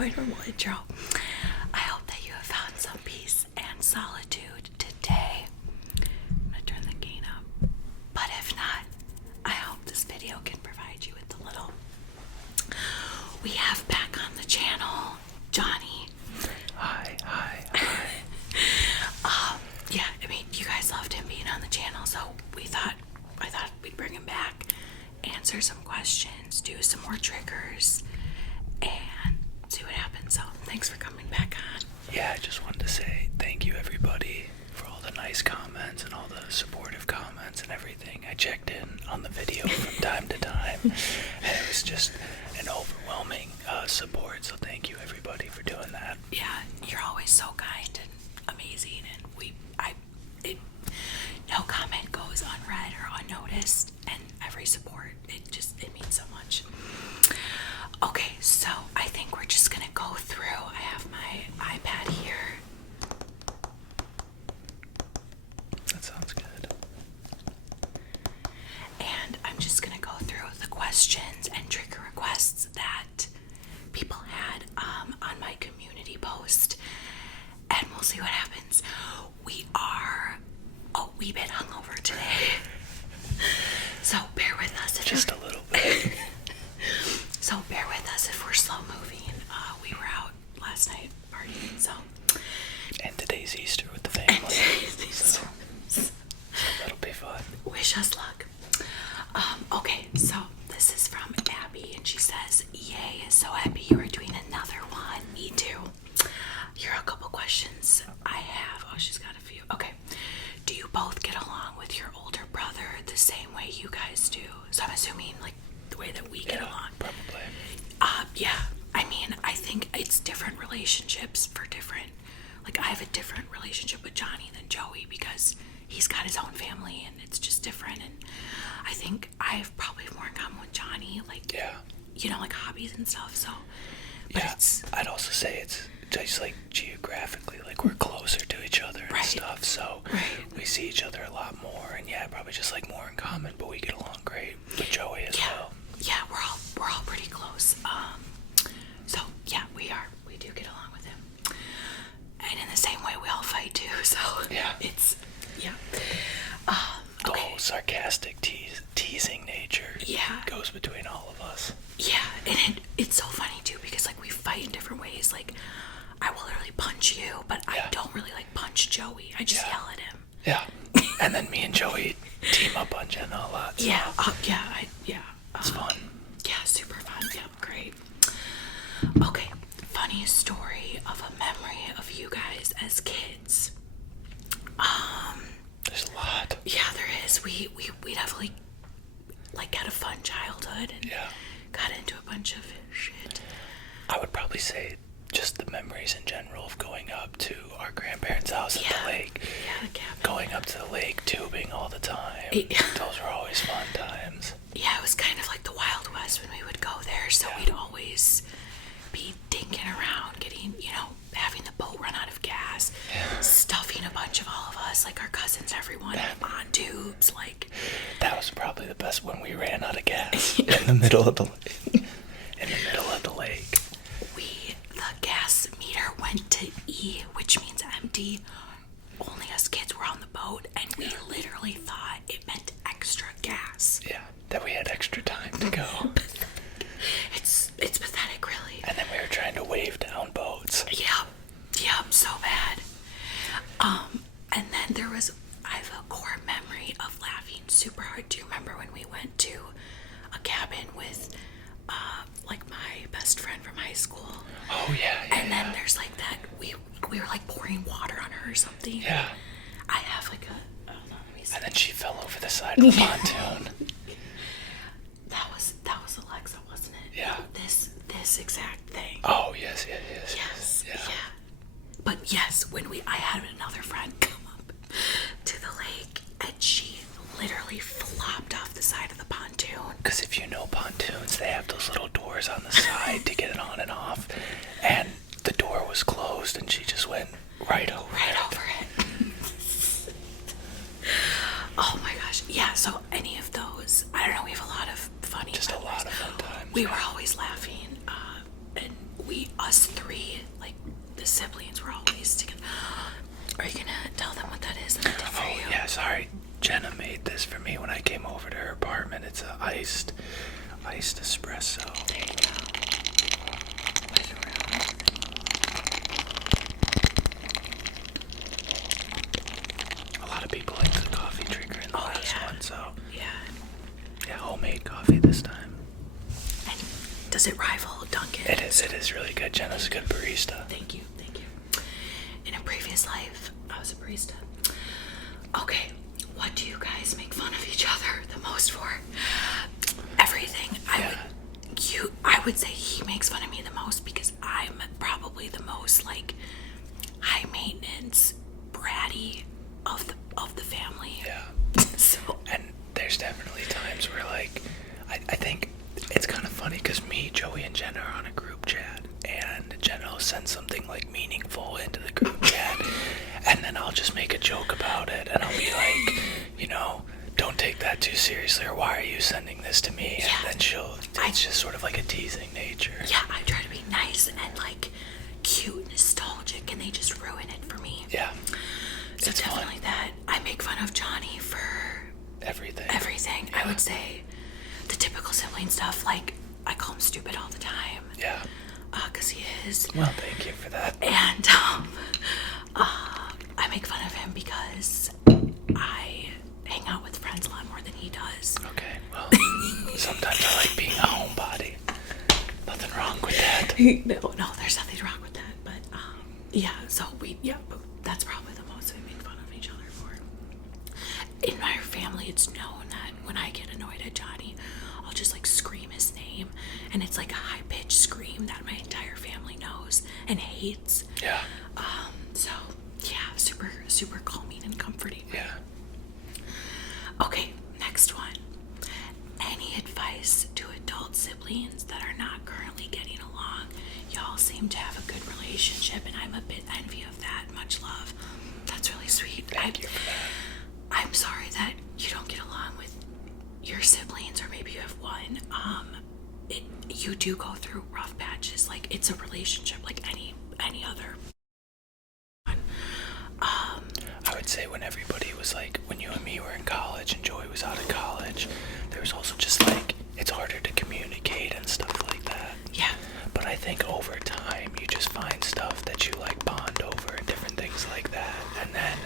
my normal intro. I hope that you have found some peace and solitude today. I'm gonna turn the gain up. But if not, I hope this video can provide you with a little. We have back on the channel, Johnny. Hi. Yeah, I mean, you guys loved him being on the channel, so I thought we'd bring him back, answer some questions, do some more triggers, and see what happens. So, thanks for coming back on. Yeah, I just wanted to say thank you, everybody, for all the nice comments and all the supportive comments and everything. I checked in on the video from time to time, and it was just an overwhelming support, so thank you, everybody, for doing that. Yeah, you're always so kind and amazing, and no comment goes unread or unnoticed, and every support, it means so much. Okay, so I think we're just gonna go through. I have my iPad here. That sounds good. And I'm just gonna go through the questions and trigger requests that people had on my community post, and we'll see what happens. We are a wee bit hungover today, so bear with us. Just a little bit. So bear with us if we're slow moving. We were out last night partying, so. And today's Easter with the family. So that'll be fun. Wish us luck. Okay, so this is from Abby, and she says, "Yay, so happy you are doing another one." Me too. Here are a couple questions I have. Oh, she's got a few. Okay. Do you both get along with your older brother the same way you guys do? So I'm assuming, like, the way that we get along. Probably. Yeah. I mean, I think it's different relationships for different. Like, I have a different relationship with Johnny than Joey because he's got his own family and it's just different. And I think I have probably more in common with Johnny, like, you know, like hobbies and stuff. So, but I'd also say it's just like geographically, like we're closer to each other and stuff. So we see each other a lot more, and probably just like more in common. But we get along great with Joey as well. Yeah, we're all pretty close. So yeah, we do get along with him, and in the same way we all fight too. So it's the whole sarcastic teasing nature goes between all of us. Yeah, and it's so funny too because like we fight in different ways. Like I will literally punch you, but I don't really like punch Joey. I just yell at him. Yeah, and then me and Joey team up on Jenna a lot. So. It's fun. Yeah, super fun. Yeah, great. Okay, funniest story of a memory of you guys as kids. There's a lot. Yeah, there is. We definitely like had a fun childhood and got into a bunch of shit. I would probably say just the memories in general of going up to our grandparents' house at the lake. Yeah, the cabin. Going up to the lake, tubing all the time. Those were always fun times. Yeah, it was kind of like the Wild West when we would go there, so we'd always be dinking around, getting, having the boat run out of gas, stuffing a bunch of all of us, like our cousins, everyone, on tubes, like. That was probably the best when we ran out of gas in the middle of the lake. The gas meter went to E, which means empty. Only us kids were on the boat, and we literally thought it meant extra gas. Yeah, that we had extra time to go. It's pathetic, really. And then we were trying to wave down boats. Yep, so bad. And then I have a core memory of laughing super hard. Do you remember when we went to a cabin with, like my best friend from high school? Oh, yeah. And then there's like that, we were like pouring water on her or something. Yeah. I have like a, and then she fell over the side of the pontoon. That was Alexa, wasn't it? Yeah. This exact thing. Oh, yes. Yeah. But yes, I had another friend come up to the lake, and she literally flopped off the side of the pontoon. Because if you know pontoons, they have those little doors on the side to get it on and off. And the door was closed, and she just went right over it. Oh my gosh. Yeah, so any of those, I don't know, we have a lot of funny Just memories. A lot of fun times. We were always laughing. And us iced espresso. There you go. A lot of people like the coffee trigger in the last one, so Yeah. homemade coffee this time. And does it rival Dunkin'? It is really good. Jenna's a good barista. Thank you. In a previous life, I was a barista. Okay, what do you guys make fun of each other the most for? Everything. I would say he makes fun of me the most because I'm probably the most like high maintenance, bratty of the family. Yeah. So. And there's definitely times where like I think it's kind of funny because me, Joey, and Jenna are on a group chat, and Jenna will send something like meaningful into the group chat, and then I'll just make a joke about it, and I'll be like, don't take that too seriously, or why are you sending this to me? And then it's just sort of like a teasing nature. Yeah, I try to be nice and like cute, nostalgic, and they just ruin it for me. Yeah. So it's definitely fun. that. I make fun of Johnny for Everything. I would say the typical sibling stuff, like I call him stupid all the time. Yeah. Because he is. Well, thank you for that. And I make fun of him because I hang out with friends a lot more than he does. Okay, well, sometimes I like being a homebody. Nothing wrong with that. No, there's nothing wrong with that. But but that's probably the most we make fun of each other for. In my family, it's known that when I get annoyed at Johnny, I'll just like scream his name, and it's like a high-pitched scream that my entire family knows and hates. Yeah. So yeah, super, super calming and comforting. Yeah. Okay, next one. Any advice to adult siblings that are not currently getting along? Y'all seem to have a good relationship, and I'm a bit envy of that. Much love. That's really sweet. Thank you for that. I'm sorry that you don't get along with your siblings, or maybe you have one. You do go through rough patches. Like, it's a relationship like any other. I would say when everybody was like, when you and me were in college and Joey was out of college, there was also just like, it's harder to communicate and stuff like that. Yeah. But I think over time, you just find stuff that you like bond over and different things like that. And then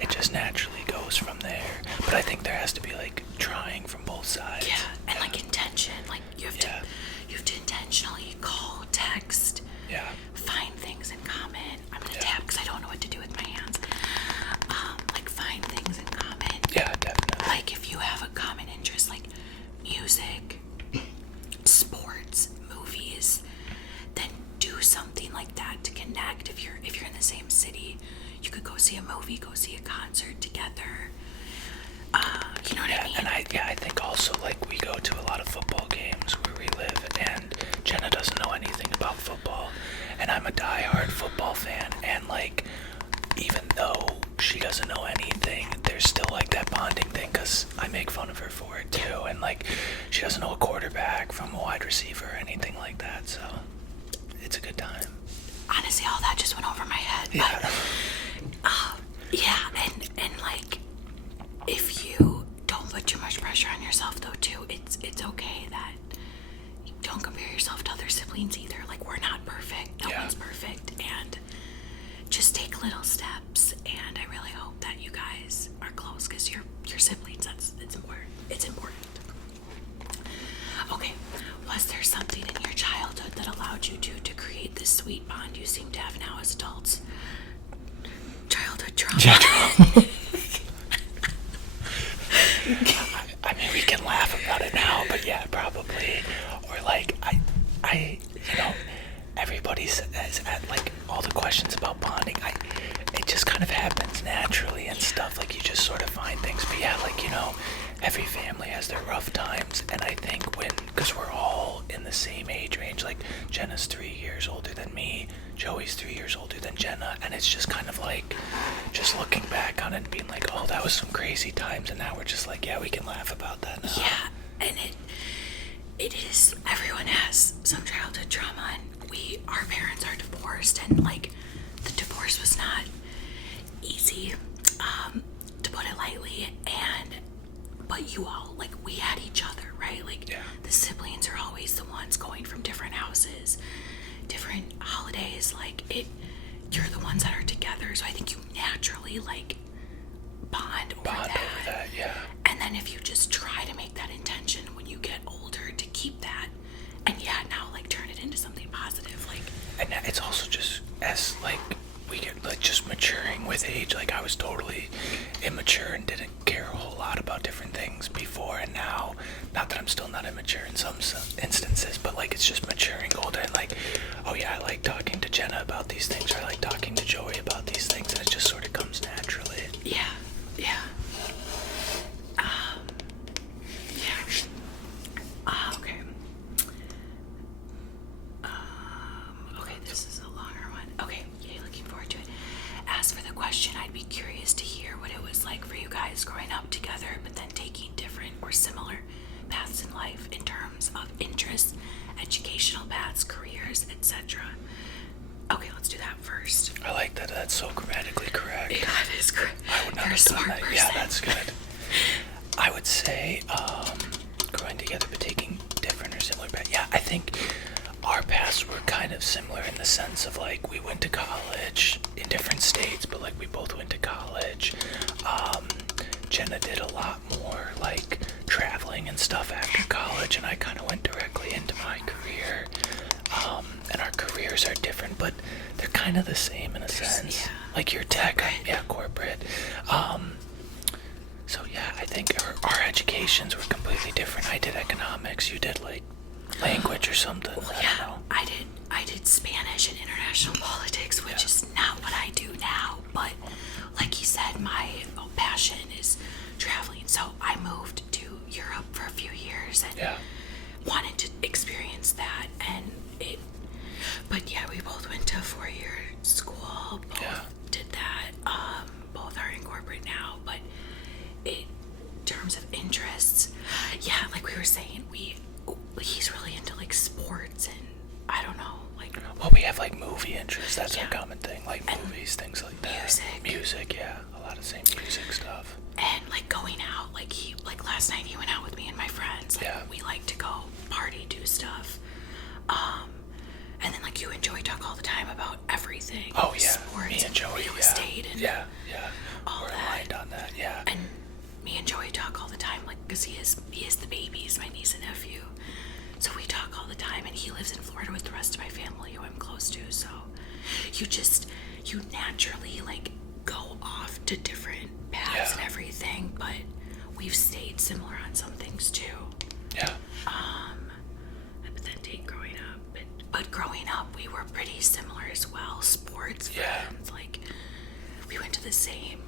it just naturally goes from there. But I think there has to be like trying from both sides. Yeah, and like intention. Like you have to intentionally call, text, find things in common. I'm gonna tap because I don't know what to do with my hands. Like find things in common. Yeah, definitely. Like if you have a common interest, like music, sports, movies, then do something like that to connect. If you're in the same city, you could go see a movie, go see a concert together. You know what I mean? And I think also like we go to a lot of football games where we live, and Jenna doesn't know anything about football, and I'm a diehard football fan, and like even though she doesn't know anything, there's still like that bonding thing because I make fun of her for it too, and like she doesn't know a quarterback from a wide receiver or anything like that, so it's a good time. Honestly, all that just went over my head. Yeah. But, and like, if you don't put too much pressure on yourself though too, it's okay that you don't compare yourself to other siblings either. Like, we're not perfect. No one's perfect. And just take little steps. And I really hope that you guys are close because you're siblings. It's important. It's important. Okay, was there something in your childhood that allowed you to create this sweet bond you seem to have now as adults? Childhood trauma. Yeah. I mean, we can laugh about it now, but yeah, probably. Or like, I everybody says at like all the questions about bonding, it just kind of happens naturally and stuff. Like you just sort of find things. But yeah, like every family has their rough times, and I think because we're all in the same age range, like Jenna's 3 years older than me, Joey's 3 years older than Jenna, and it's just kind of like, just looking back on it and being like, oh, that was some crazy times, and now we're just like, yeah, we can laugh about that now. Yeah, and it is, everyone has some childhood trauma, and our parents are divorced, and like, the divorce was not easy, to put it lightly, but you all, like, we had each other, right? like you're the ones that are together, so I think you naturally like bond over that. Yeah. And then if you just try to make that intention when you get older to keep that, and now like turn it into something positive, like. And it's also just as like we get like just maturing with age. Like I was totally immature and didn't care a whole lot about different things before, and now, not that I'm still not immature in some instances, but like it's just maturing older and like, oh yeah, I like talking to Jenna about these things, or I like talking to Joey about these things, and it just sort of comes naturally. Yeah. Okay. Okay, this is a longer one. Okay, yay, looking forward to it. As for the question, I'd be curious to hear what it was like for you guys growing up together, but then taking different or similar paths in life in terms of interests, educational paths, careers, etc. Okay, let's do that first. I like that. That's so grammatically correct. Yeah, it is correct. I would not You're a have done smart that. person. Yeah, that's good. I would say growing together but taking different or similar paths. Yeah, I think our paths were kind of similar in the sense of like we went to college in different states, but like we both went to college. Jenna did a lot more like traveling and stuff after college, and I kind of went directly into my career. And our careers are different, but they're kind of the same in a sense. Yeah. Like your tech, corporate. So yeah, I think our educations were completely different. I did economics, you did like language or something. Well, I don't know. I did Spanish and international politics, which is not what I do now. But like you said, my passion is traveling. So I moved to Europe for a few years and wanted to experience that. And but yeah, we both went to a 4-year school. Both did that. Both are in corporate now. But in terms of interests, like we were saying, he's really into like sports and I don't know, like. Well, we have like movie interests. That's a common thing, like movies, things like that. Music, yeah, a lot of same music stuff. And like going out, like last night he went out with me and my friends. Like we like to go party, do stuff. And then like you and Joey talk all the time about everything. Oh yeah, sports, me and Joey, real estate, and all we're that. aligned on that, yeah. And me and Joey talk all the time, like because he is the babies, my niece and nephew. So we talk all the time, and he lives in Florida with the rest of my family who I'm close to. So you naturally like go off to different paths and everything, but we've stayed similar on some things too. Yeah. But then date growing up, but growing up we were pretty similar as well. Sports friends, like we went to the same.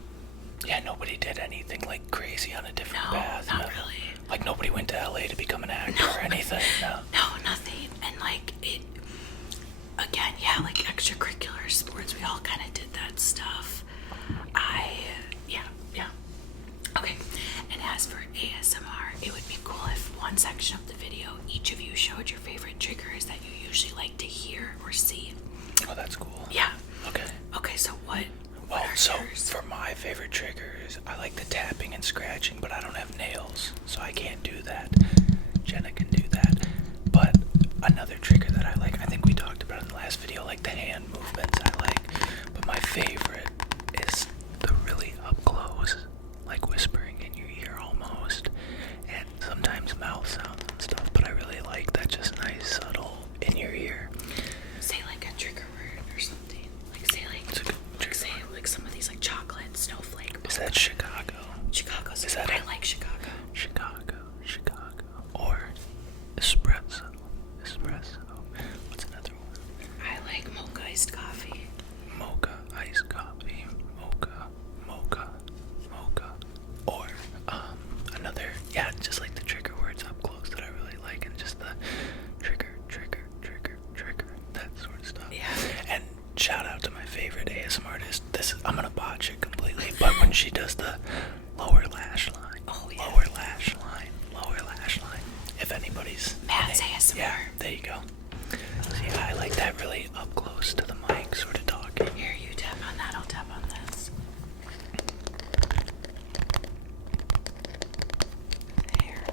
Yeah, nobody did anything like crazy on a different path. Not really. Like nobody went to LA to become an actor or anything. No, nothing. And like it again, like extracurricular sports, we all kind of did that stuff. Okay. And as for ASMR, it would be cool if one section of the video each of you showed your favorite triggers that you usually like to hear or see. Oh, that's cool. Yeah. Okay, so what Well, so yours? for my favorite triggers, I like the tapping and scratching, but I don't have nails, so I can't do that. Jenna can do that. But another trigger that I like, I think we talked about in the last video, like the hand movements I like. But my favorite is the really up close, like whispering in your ear almost, and sometimes mouth sounds and stuff. But I really like that, just nice, subtle in your ear. Say like a trigger word or something. Like say like. It's a good trigger Say word. like some of these like chocolate, snowflake. Is that Chicago? Chicago's. Is that I like Chicago. Chicago. Or espresso. What's another one? I like mocha iced coffee. Mocha iced coffee. Mocha. Or another, just like the trigger words up close that I really like, and just the trigger, that sort of stuff. Yeah. And shout out to my favorite ASMR artist. I'm gonna botch it completely, but when she does the lower lash line. Oh, yeah. Lower lash line. If anybody's Matt's ASMR. Yeah, there you go. So I like that really up close to the mic sort of talking. Here, you tap on that, I'll tap on this. There.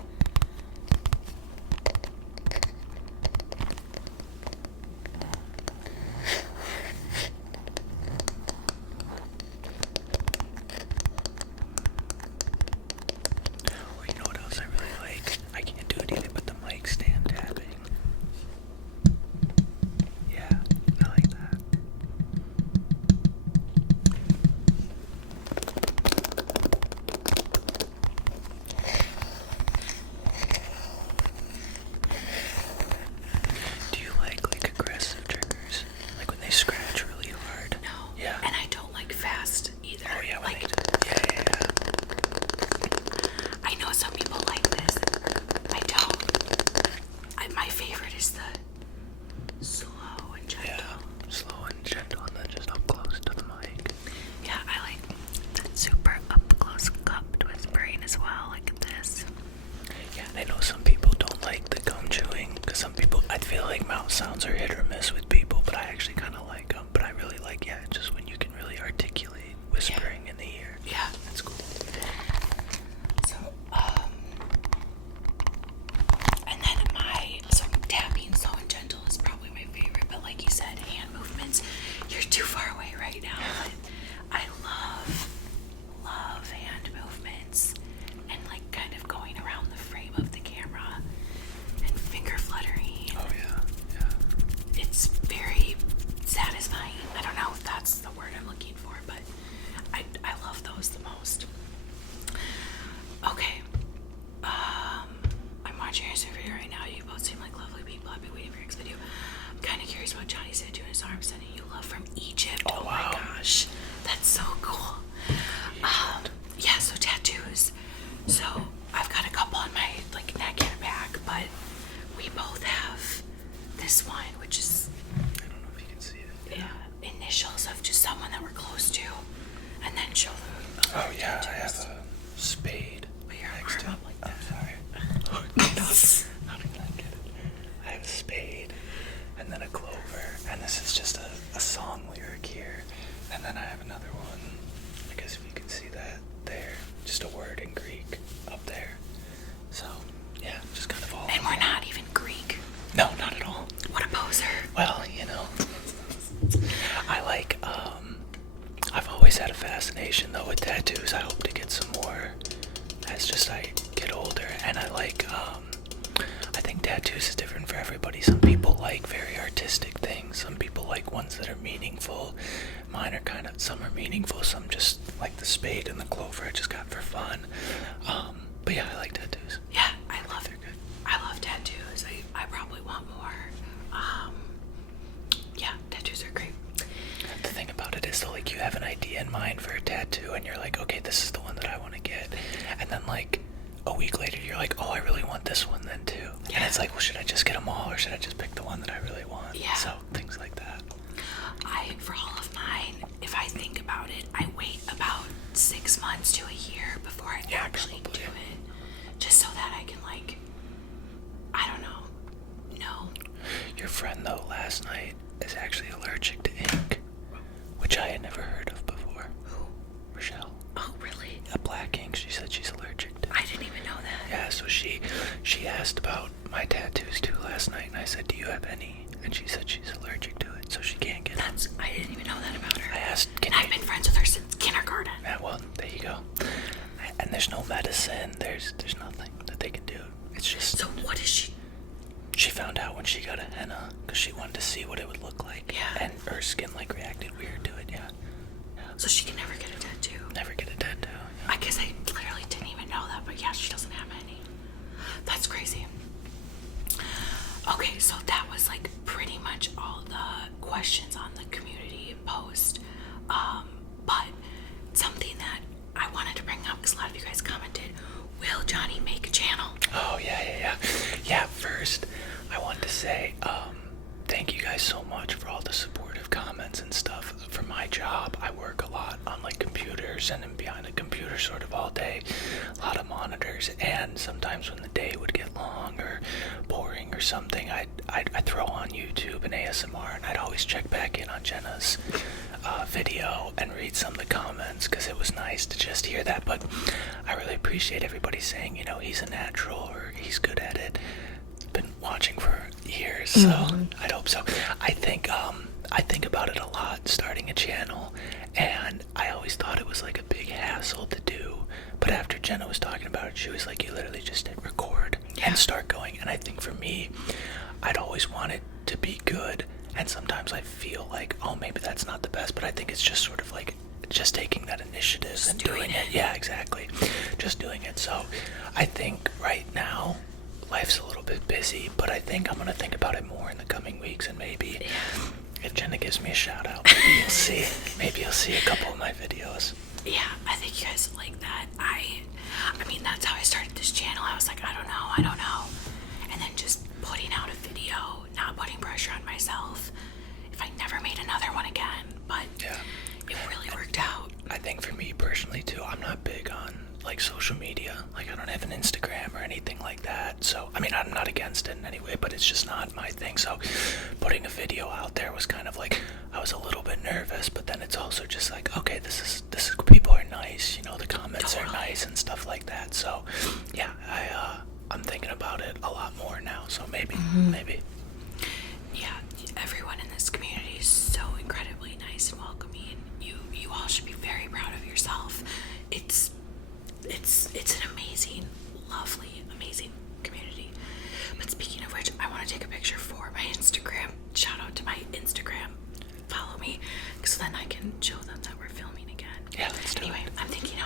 post the most. Okay. I'm watching your video right now. You both seem like lovely people. I've been waiting for your next video. I'm kind of curious what Johnny's tattoo in his arm, sending you love from Egypt. Oh wow. my gosh. That's so cool. Yeah, so tattoos. So I've got a couple on my like neck and back, but we both have this one, which is, I don't know if you can see it. yeah, initials of just someone that we're close to, and then show them. Oh yeah, I have a spade. But your next arm to up like I'm that. sorry. How did I get it? I have a spade, and then a clover, and this is just a song lyric here, and then I have another one. I guess if you can see that there, just a word in Greek up there. So yeah, just kind of all. And we're not even Greek. No, not at all. What a poser. Well, you know, I like, I've always had a fascination though with tattoos. I hope to get some more as just I get older, and I like, I think tattoos is different for everybody. Some people like very artistic things, some people like ones that are meaningful. Mine are kind of, some are meaningful, some just like the spade and the clover I just got for fun. But yeah, I like tattoos. Yeah, I love They're good. I love tattoos. I probably want more. Yeah, tattoos are great. The thing about it is though, like, you have an idea in mind for a tattoo and you're like, okay, this is the one that I want to get, and then like a week later you're like, oh, I really want this one then too. Yeah. And it's like, well, should I just get them all or should I just pick the one that I really want? Yeah. So things like that. For all of mine, if I think about it, I wait about 6 months to a year before I Yeah, actually probably. do it, just so that I can, like, I don't know. No. Your friend though last night is actually allergic to ink, which I had never heard of before. Who? Rochelle. Oh, really? A black ink, she said she's allergic to. I didn't even know that. Yeah, so she asked about my tattoos too last night, and I said, do you have any? And she said she's allergic to it, so she can't get them. I didn't even know that about her. I asked, And I've been friends with her since kindergarten. Yeah, well, there you go. And there's no medicine. There's nothing that they can do. It's just. So what is she? She found out when she got a henna because she wanted to see what it would look like. Yeah. And her skin like reacted weird to it. Yeah. So she can never get a tattoo. Never get a tattoo. Yeah. I guess I literally didn't even know that, but yeah, she doesn't have any. That's crazy. Okay, so that was like pretty much all the questions on the community post. But something that I wanted to bring up, because a lot of you guys commented, will Johnny make a channel? Oh yeah. Yeah. First, I want to say thank you guys so much for all the supportive comments and stuff. For my job, I work a lot on like computers and I'm behind a computer sort of all day, a lot of monitors, and sometimes when the day would get long or boring or something, I'd throw on YouTube and ASMR, and I'd always check back in on Jenna's video and read some of the comments because it was nice to just hear that. But I really appreciate everybody saying, you know, he's a natural or he's good at it. Been watching for years, so I'd hope so. I think about it a lot, starting a channel, and I always thought it was like a big hassle to do, but after Jenna was talking about it, she was like, you literally just hit record and start going. And I think for me, I'd always wanted to be good, and sometimes I feel like, oh, maybe that's not the best, but I think it's just sort of like just taking that initiative Just and doing it. Yeah, exactly, just doing it. So I think right now life's a little bit busy, but I think I'm gonna think about it more in the coming weeks, and maybe if Jenna gives me a shout out, maybe you'll see. Maybe you'll see a couple of my videos. Yeah, I think you guys like that. I mean, that's how I started this channel. I was like, I don't know. And then just putting out a video, not putting pressure on myself. If I never made another one again, but Yeah. it really worked out. I think for me personally too, I'm not big on like social media. Like I don't have an Instagram or anything like that. So I mean, I'm not against it in any way, but it's just not my thing. So putting a video out there was kind of like, I was a little bit nervous, but then it's also just like, okay, this is people are nice, you know, the comments are nice and stuff like that. So yeah, I'm thinking about it a lot more now. So maybe. Yeah, everyone in this community is so incredibly nice and welcoming. You all should be very proud of yourself. It's an amazing, lovely, amazing community. But speaking of which, I want to take a picture for my Instagram. Shout out to my Instagram. Follow me, because then I can show them that we're filming again. Yeah, let's do anyway, it. I'm thinking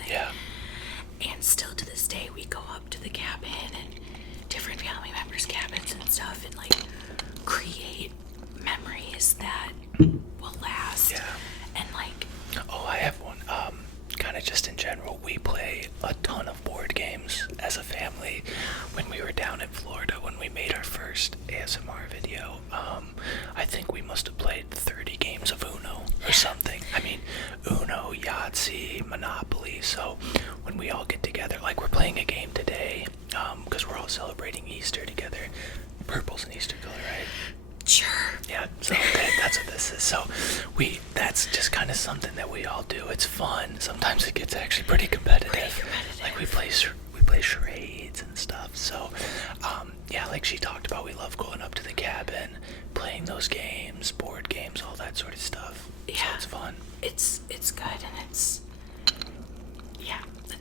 something. Yeah. And still to this day, we go up to the cabin and different family members' cabins and stuff and like create memories that will last. Yeah. And like, oh, I have one. Kind of just in general, we play a ton of board games as a family. When we were down in Florida, when we made our first ASMR video, I think we must have played 30 games of Uno or something. I mean, Uno, Yahtzee, Monopoly. So when we all get together, like we're playing a game today, because we're all celebrating Easter together. Purple's an Easter color, right? sure. Yeah, so that's what this is. So that's just kind of something that we all do. It's fun. Sometimes it gets actually pretty competitive. Like we play charades and stuff. So yeah, like she talked about, we love going up to the cabin, playing those games, board games, all that sort of stuff. Yeah, so it's fun. It's good, and it's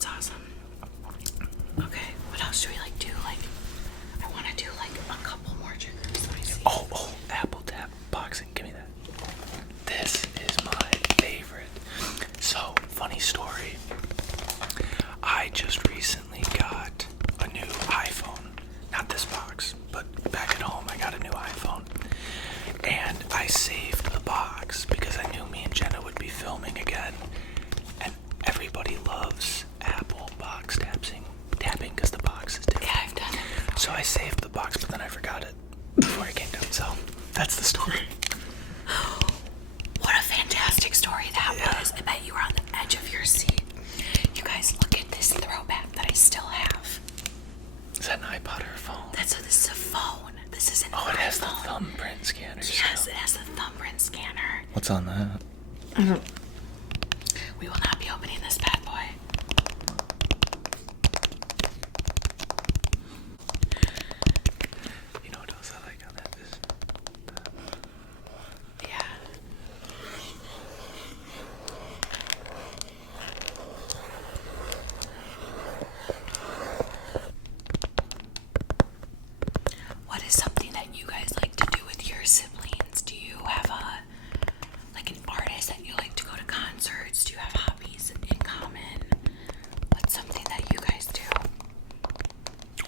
awesome. Okay, what else do we like do? Like, I want to do like a couple more triggers. Let me see. Oh, apple tap boxing. Give me that. This is my favorite. So, funny story. I just recently got a new iPhone. Not this box, but back at home I got a new iPhone. And I saved the box because I knew me and Jenna would be filming again. And everybody loves Apple box tapping because the box is different. Yeah, I've done it. So I saved the box, but then I forgot it before I came down. So that's the story. What a fantastic story that was. I bet you were on the edge of your seat. You guys, look at this throwback that I still have. Is that an iPod or a phone? This is a phone. This is an Oh, it has the iPhone. thumbprint scanner. Yes, it has the thumbprint scanner. What's on that? We will not be opening this bad boy. You know what else I like on that is Yeah. What is something that you guys like to do with your siblings? Do you have an artist that you like to go to concerts? Do you have hobbies in common? What's something that you guys do?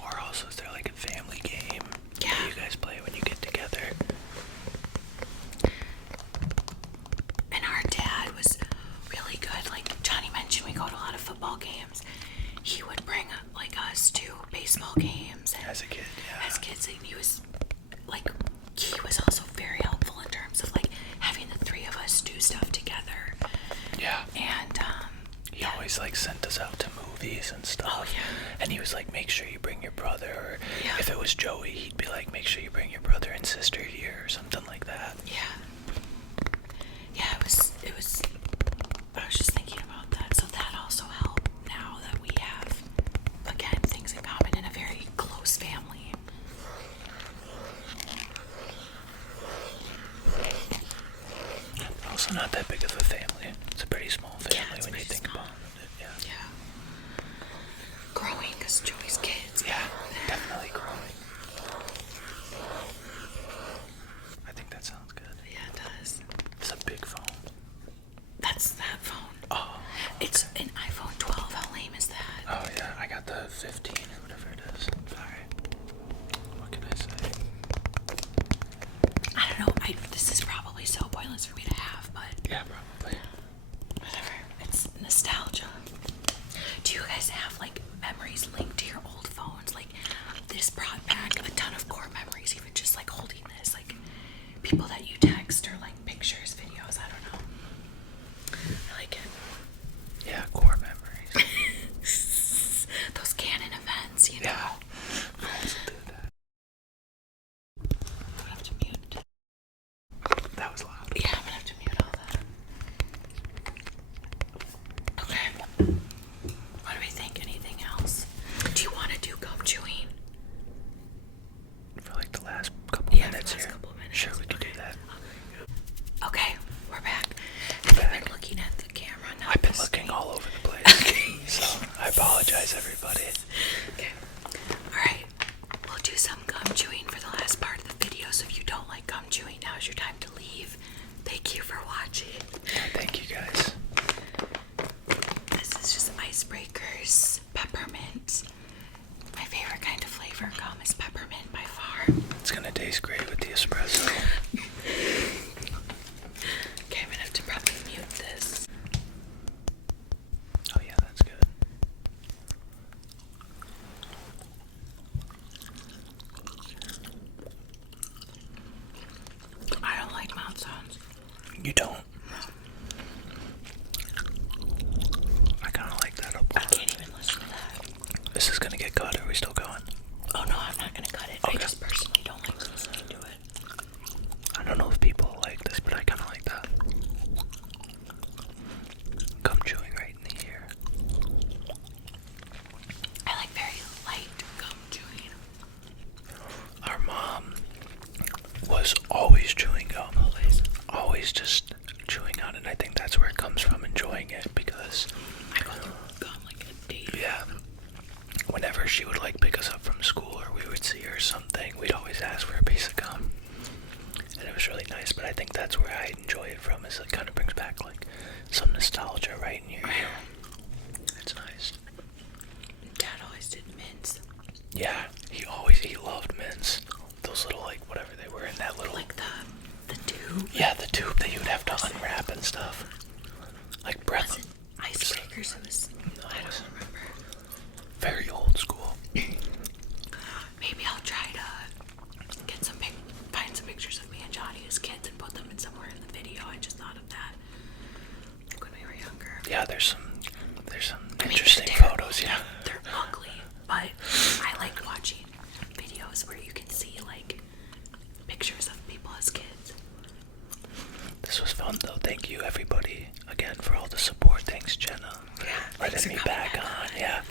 Or also, is there like a family game Yeah. that you guys play when you get together? And our dad was really good. Like Johnny mentioned, we go to a lot of football games. He would bring like us to baseball games and As a kid, yeah. as kids, and he was also very helpful in terms of like having the three of us do stuff together. Yeah. And He always like sent us out to movies and stuff. Oh, yeah. And he was like, make sure you bring your brother. Or Yeah. if it was Joey, he'd be like, make sure you bring your brother and sister here or something like that. yeah, it was I was just thinking about that. So that also helped now that we have, again, things in common in a very close family. Also not that big of a family. It's a pretty small family it's when you pretty think small. about it. Yeah. Yeah. Growing because Joey's kids. Yeah, definitely growing. I think that sounds good. Yeah, it does. It's a big phone. That's that phone. Oh. It's an iPhone 12. How lame is that? Oh yeah, I got the 15 or whatever it is. Sorry. What can I say? I don't know. This is probably so pointless for me to have, but Yeah, probably. whatever. It's nostalgia. Do you guys have like memories linked to your old phones? Like this brought back a ton of core memories, even just like holding this, like people that you text or like pictures, videos. I don't know. I like it. Yeah, core memories. Those canon events, you know. Yeah. I also do that. I'm gonna have to mute. That was loud. Yeah, I'm gonna have to mute all that. Okay. What do we think? Anything else? Do you want to do gum chewing? For like the last couple Yeah, minutes for the last here. couple minutes. Sure, we could do that. Okay, we're back. Have you been looking at the camera? Not I've been the looking screen. all over the place. So I apologize, everybody. Okay. Alright. We'll do some gum chewing for the last part of the video. So if you don't like gum chewing, now is your time to leave. Thank you for watching. Thank you guys. This is just ice icebreakers, peppermint. My favorite kind of flavor gum is peppermint by far. It's gonna taste great with the espresso. Okay, I'm gonna have to probably mute this. Oh yeah, that's good. I don't like mouth sounds. You don't? I kinda like that. I can't even listen to that. This is gonna get cut. Are we still going? Oh no, I'm not gonna cut it. Okay. I just personally don't like listening to it. I don't know if people like this, but I kinda like that. Gum chewing right in the ear. I like very light gum chewing. Our mom was always chewing gum. Always just chewing on it. I think that's where it comes from, enjoying it, because I go through gum like a day. yeah, whenever she would like pick us up from school or we would see her or something, we'd always ask for a piece of gum. And it was really nice, but I think that's where I enjoy it from, is it kind of brings back like some nostalgia right in your ear. It's nice. Dad always did mints. Yeah, he loved mints. Those little, like, whatever they were in that little... Like the tube. Yeah, the tube that you would have to unwrap and stuff. Like breath. Was it icebreakers? It was... I don't remember. Very old school. Maybe I'll try to get find some pictures of me and Johnny as kids and put them in somewhere in the video. I just thought of that when we were younger. Yeah, there's some I mean, interesting they're terrible. photos, yeah. They're ugly, but I like watching videos where you can see like pictures of people as kids. This was fun though. Thank you everybody again for all the support. Thanks Jenna for letting me back on. Yeah.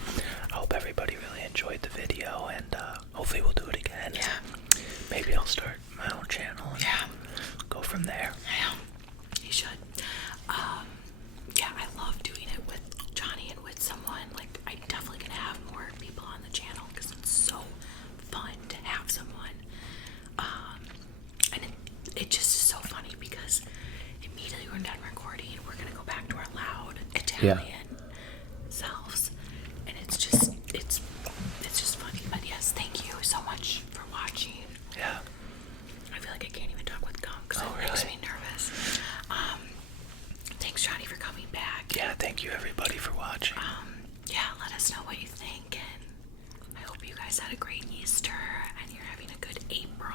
I hope everybody really enjoyed the video, and hopefully we'll do it again. Yeah. Maybe I'll start my own channel and go from there. Yeah. You should. Yeah, I love doing it with Johnny and with someone. Like, I'm definitely gonna have more people on the channel because it's so fun to have someone. And it just is so funny because immediately when we're done recording, we're gonna go back to our loud Italian selves, and it's just funny. But yes, thank you so much for watching. Yeah. I feel like I can't even talk with gum because it makes me nervous. Thanks, Johnny, for coming back. Yeah, thank you everybody for watching. Yeah, let us know what you think, and I hope you guys had a great Easter and you're having a good April.